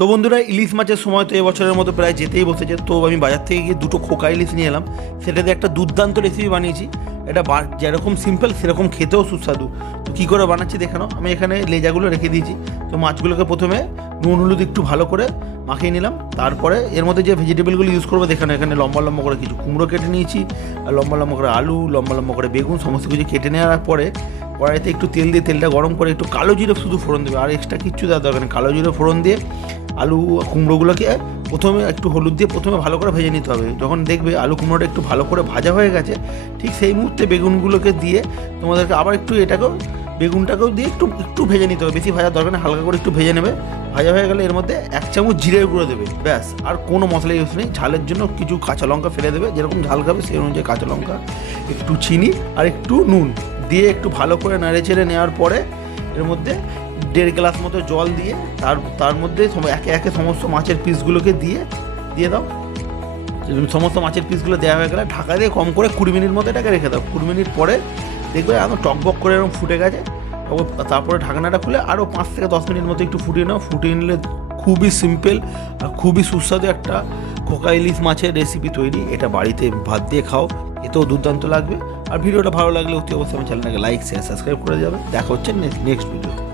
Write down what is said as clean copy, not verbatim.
তো বন্ধুরা, ইলিশ মাছের সময় তো এবছরের মতো প্রায় যেতেই বসেছে। তো আমি বাজার থেকে গিয়ে দুটো খোকা ইলিশ নিয়ে এলাম। সেটাতে একটা দুর্দান্ত রেসিপি বানিয়েছি। এটা যেরকম সিম্পল সেরকম খেতেও সুস্বাদু। তো কী করে বানাচ্ছি দেখানো। আমি এখানে লেজাগুলো রেখে দিয়েছি। তো মাছগুলোকে প্রথমে নুন হলুদ একটু ভালো করে মাখিয়ে নিলাম। তারপরে এর মধ্যে যে ভেজিটেবলগুলো ইউজ করবো দেখানো, এখানে লম্বা লম্বা করে কিছু কুমড়ো কেটে নিয়েছি, আর লম্বা লম্বা করে আলু, লম্বা লম্বা করে বেগুন, সমস্ত কিছু কেটে নেওয়ার পরে কড়াইতে একটু তেল দিয়ে তেলটা গরম করে একটু কালো জিরে শুধু ফোড়ন দেবে, আর এক্সট্রা কিচ্ছু দেওয়া দরকার নেই। কালো জিরে ফোড়ন দিয়ে আলু কুমড়োগুলোকে প্রথমে একটু হলুদ দিয়ে প্রথমে ভালো করে ভেজে নিতে হবে। যখন দেখবে আলু কুমড়োটা একটু ভালো করে ভাজা হয়ে গেছে, ঠিক সেই মুহূর্তে বেগুনগুলোকে দিয়ে তোমাদেরকে আবার একটু বেগুনটাকেও দিয়ে একটু ভেজে নিতে হবে। বেশি ভাজার দরকার নেই, হালকা করে একটু ভেজে নেবে। ভাজা হয়ে গেলে এর মধ্যে 1 চামচ জিরের গুঁড়ো দেবে, ব্যাস। আর কোনো মশলা ইউজ নেই। ঝালের জন্য কিছু কাঁচা লঙ্কা ফেলে দেবে, যেরকম ঝাল খাবে সেই অনুযায়ী কাঁচা লঙ্কা, একটু চিনি আর একটু নুন দিয়ে একটু ভালো করে নাড়ে চেড়ে নেওয়ার পরে এর মধ্যে 1.5 গ্লাস মতো জল দিয়ে তার মধ্যে একে একে সমস্ত মাছের পিসগুলোকে দিয়ে দাও। সমস্ত মাছের পিসগুলো দেওয়া হয়ে গেলে ঢাকা দিয়ে কম করে 20 মিনিট মতো এটাকে রেখে দাও। 20 মিনিট পরে দেখবে একদম টকবক করে এরকম ফুটে গেছে। তারপরে ঢাকনাটা খুলে আরও 5 থেকে 10 মিনিট মতো একটু ফুটিয়ে নাও। ফুটিয়ে নিলে খুবই সিম্পল আর খুবই সুস্বাদু একটা খোকা ইলিশ মাছের রেসিপি তৈরি। এটা বাড়িতে ভাত দিয়ে খাও, এতেও দুর্দান্ত লাগবে। আর ভিডিওটা ভালো লাগলে অতি অবশ্যই আমার চ্যানেলটাকে লাইক শেয়ার সাবস্ক্রাইব করে যাবে। দেখা হচ্ছে নেক্সট ভিডিও।